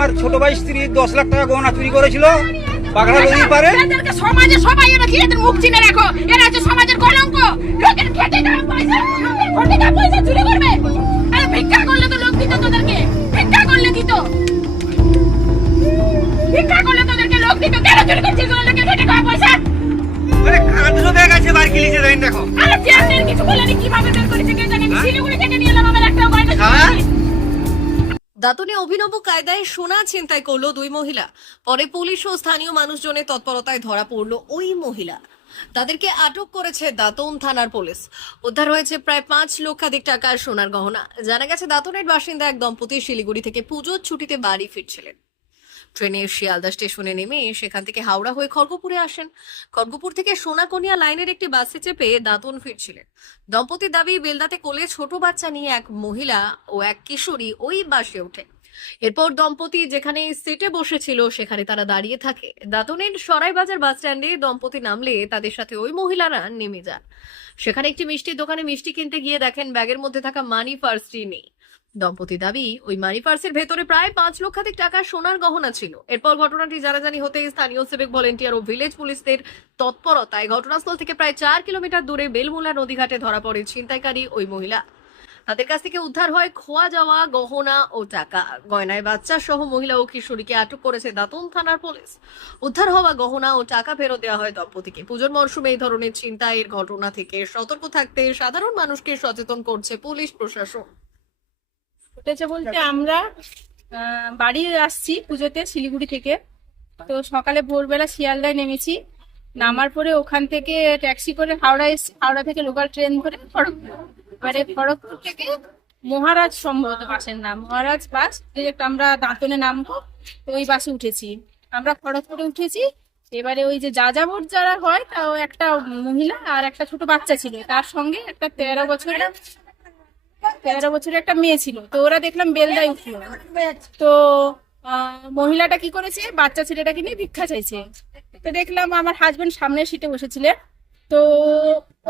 আমার ছোট ভাই স্ত্রী দশ লাখ টাকা গহনা চুরি করেছিল বাগড়া নদীর পারে সমাজে সবাই এরা এদের মুখ চিনে রাখো। এরা হচ্ছে সমাজের কলঙ্ক। লোকের খেটে দেওয়া পয়সা লোকের ঘটে দেওয়া পয়সা চুরি করবে। আরে ভিক্ষা করলে তো লোক দিত তোদেরকে। ভিক্ষা করলে দিত। ভিক্ষা করলে তোদেরকে লোক দিত। কেন চুরি করছিস লোকের খেটে খাওয়া পয়সা? আরে কাঁদলো ব্যাগ আছে বার কিলিছে দেখো। আরে কিছু বলেনি? কীভাবে বের দাতনে অভিনব কায়দায় সোনা ছিনতাই করল দুই মহিলা। পরে পুলিশ ও স্থানীয় মানুষজনের তৎপরতায় ধরা পড়ল ওই মহিলা। তাদেরকে আটক করেছে দাতন থানার পুলিশ। উদ্ধার হয়েছে প্রায় পাঁচ লক্ষাধিক টাকার সোনার গহনা। জানা গেছে, দাতনের বাসিন্দা এক দম্পতি শিলিগুড়ি থেকে পুজোর ছুটিতে বাড়ি ফিরছিলেন। ট্রেনে শিয়ালদা স্টেশনে নেমে সেখান থেকে হাওড়া হয়ে খড়গপুরে আসেন। খড়গপুর থেকে সোনাকনিয়া লাইনের একটি বাসে চেপে দাঁতন ফিরছিলেন। দম্পতির দাবি, বেলদাতে কোলে ছোট বাচ্চা নিয়ে এক মহিলা ও এক কিশোরী ওই বাসে ওঠে। এরপর দম্পতি যেখানে সিটে বসেছিল, সেখানে তারা দাঁড়িয়ে থাকে। দাঁতনের সরাইবাজার বাস স্ট্যান্ডে দম্পতি নামলে তাদের সাথে ওই মহিলারা নেমে যান। সেখানে একটি মিষ্টির দোকানে মিষ্টি কিনতে গিয়ে দেখেন, ব্যাগের মধ্যে থাকা মানি পার্সটি নেই। দম্পতি দাবি, ওই মানি পার্সের ভেতরে প্রায় পাঁচ লক্ষাধিক টাকা সোনার গহনা ছিল। এরপর ঘটনাটি জানাজানি হতে স্থানীয় সিভিক ভলেন্টিয়ার ও ভিলেজ পুলিশদের তৎপরতায় ঘটনাস্থল থেকে প্রায় চার কিলোমিটার দূরে বেলমুলা নদীঘাটে ধরা পড়ে ছিনতাইকারী ওই মহিলা। তাদের কাছ থেকে উদ্ধার হয় খোয়া যাওয়া, গহনা ও টাকা। গয়নায় বাচ্চা সহ মহিলা ও কিশোরীকে আটক করেছে দাতন থানার পুলিশ। উদ্ধার হওয়া গহনা ও টাকা ফেরত দেওয়া হয় দম্পতিকে। পুজোর মরশুমে এই ধরনের ছিনতাইয়ের ঘটনা থেকে সতর্ক থাকতে সাধারণ মানুষকে সচেতন করছে পুলিশ প্রশাসন। ঘটেছে বলতে আমরা বাড়ি আসছি পুজোতে শিলিগুড়ি থেকে। তো সকালে ভোরবেলা শিয়ালদায় নেমেছি। নামার পরে ওখান থেকে ট্যাক্সি করে হাওড়া এসেছি হাওড়া থেকে লোকাল ট্রেন ধরে খড়গপুর। এবারে খড়গপুর থেকে মহারাজ সম্ভবত বাসের নাম। মহারাজ বাস ডিরেক্ট আমরা দাঁতনে নামবো, তো ওই বাসে উঠেছি। আমরা খড়গপুরে উঠেছি। এবারে ওই যে যা যাযাবর যারা হয় তা ও একটা মহিলা আর একটা ছোট বাচ্চা ছিল। তার সঙ্গে একটা তেরো বছরের তেরো বছরের একটা মেয়ে ছিল, তো ওরা দেখলাম বেলদায় উঠল। তো মহিলাটা কি করেছে? বাচ্চা ছেলেটাকে নিয়ে ভিক্ষা চাইছে। তো দেখলাম আমার হাজবেন্ড সামনের সিটে বসেছিলেন। তো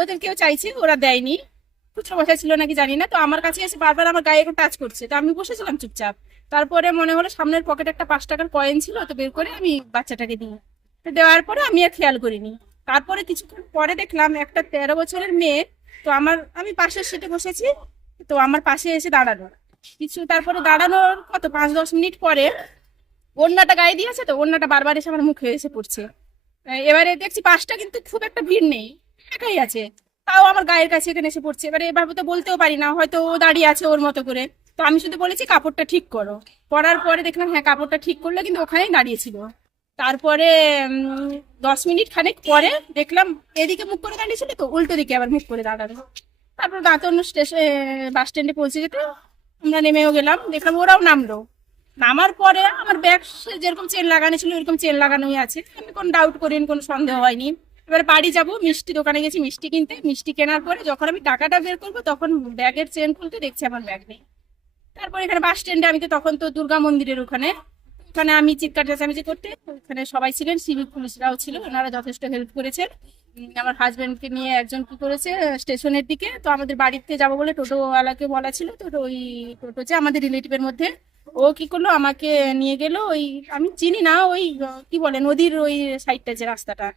ওদের কেউ চাইছে, ওরা দেয়নি। খুচরো বসা ছিল নাকি জানি না। তো আমার কাছে এসে বারবার আমার গায়ে একটু টাচ করছে। তো আমি বসেছিলাম চুপচাপ। তারপরে মনে হলো সামনের পকেটে একটা পাঁচ টাকার কয়েন ছিল, তো বের করে আমি বাচ্চাটাকে দিই। তো দেওয়ার পরে আমি আর খেয়াল করিনি। তারপরে কিছুক্ষণ পরে দেখলাম একটা তেরো বছরের মেয়ে, তো আমার, আমি পাশের সিটে বসেছি। তো আমার পাশে এসে দাঁড়ানো। কিছু তারপরে দাঁড়ানোর কত, পাঁচ, দশ মিনিট পরে ওড়নাটা গায়ে দিয়েছে তো, ওড়নাটা বারবার এসে আমার মুখে এসে পড়ছে। এবারে দেখছি পাশটা কিন্তু খুব একটা ভিড় নেই, একাই আছে। তাও আমার গায়ের কাছে এখানে এসে পড়ছে। এবারে এভাবে তো বলতেও পারি না, হয়তো ও দাঁড়িয়ে আছে ওর মতো করে। তো আমি শুধু বলেছি কাপড়টা ঠিক করো। পরার পরে দেখলাম হ্যাঁ কাপড়টা ঠিক করলে কিন্তু ওখানেই দাঁড়িয়েছিল। তারপরে দশ মিনিট খানেক পরে দেখলাম, এদিকে মুখ করে দাঁড়িয়েছিল তো, উল্টো দিকে আবার মুখ করে দাঁড়ানো তারপর দাঁতন স্টেশন বাস স্ট্যান্ডে পৌঁছে যেতে আমরা নেমেও গেলাম। দেখলাম ওরাও নামলো। নামার পরে আমার ব্যাগ যেরকম চেন লাগানো ছিল এরকম চেন লাগানোই আছে। আমি কোনো ডাউট করিনি, কোনো সন্দেহ হয়নি। এবার বাড়ি যাব মিষ্টি দোকানে গেছি, মিষ্টি কিনতে। মিষ্টি কেনার পরে যখন আমি টাকাটা বের করব, তখন ব্যাগের চেন খুলতে দেখছি আমার ব্যাগ নেই। তারপর এখানে বাস স্ট্যান্ডে আমি তো তখন তো দুর্গা মন্দিরের ওখানে ওখানে আমি চিৎকার চেঁচামেচি করতে ওখানে সবাই ছিলেন সিভিক পুলিশরাও ছিল ওনারা যথেষ্ট হেল্প করেছেন। আমার হাজবেন্ডকে নিয়ে একজন কি করেছে স্টেশনের দিকে তো আমাদের বাড়িতে যাব বলে টোটোওয়ালাকে বলা ছিল তো ওই টোটো যে আমাদের রিলেটিভের মধ্যে। ও কি করল আমাকে নিয়ে গেল ওই আমি চিনি না ওই কি বলে নদীর ওই সাইডটা যে রাস্তাটা।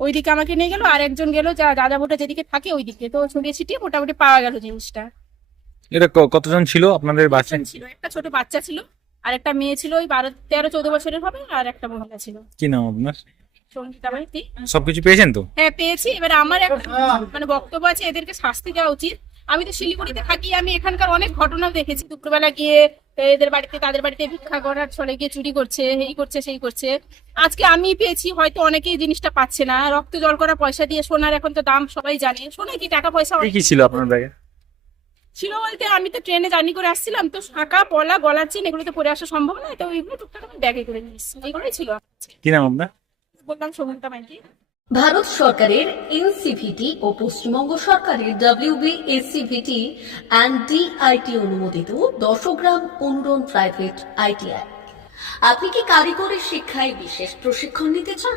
ওইদিকে আমাকে নিয়ে গেল আর একজন গেল যা যাযাবরটা যেদিকে থাকে ওইদিকে তো ছড়িয়ে ছিটিয়ে মোটামুটি পাওয়া গেল জিনিসটা। এটা কতজন ছিল আপনাদের বাচ্চা? ছিল? একটা ছোট বাচ্চা ছিল। আর একটা মেয়ে ছিল ওই বারো তেরো চোদ্দ বছরের হবে আর একটা মহিলা ছিল। কি নাম আপনার? সঙ্গীতা সবকিছু পেয়েছেন তো? হ্যাঁ পেয়েছি। এবার আমার একটা মানে বক্তব্য আছে এদেরকে শাস্তি দেওয়া উচিত। আমি তো শিলিগুড়িতে থাকি আমি এখানকার অনেক ঘটনা দেখেছি। দুপুরবেলা গিয়ে এদের বাড়িতে তাদের বাড়িতে ভিক্ষা করার ছলে গিয়ে চুরি করছে এই করছে সেই করছে। আজকে আমি পেয়েছি হয়তো অনেকেই জিনিসটা পাচ্ছে না। রক্ত জল করা পয়সা দিয়ে সোনার এখন তো দাম সবাই জানে। সোনার কি টাকা পয়সা কি ছিল আপনার ব্যাগে? ছিল বলতে আমি তো ট্রেনে জার্নি করে আসছিলাম তো শাঁখা পলা গলার চেন এগুলো তো পরে আসা সম্ভব নয় তো এইগুলো টুকটাক আমি ব্যাগে করে নিয়েছি এইগুলোই ছিল কি নাম আপনার? বললাম সমুদ্রা মাইতি ভারত সরকারের এনসিভিটি ও পশ্চিমবঙ্গ সরকারের ডাব্লিউবিএসসিভিটি অ্যান্ড ডিআইটি অনুমোদিত দশগ্রাম অনুরণ প্রাইভেট আইটিআই আপনি কি কারিগরি শিক্ষায় বিশেষ প্রশিক্ষণ নিতে চান?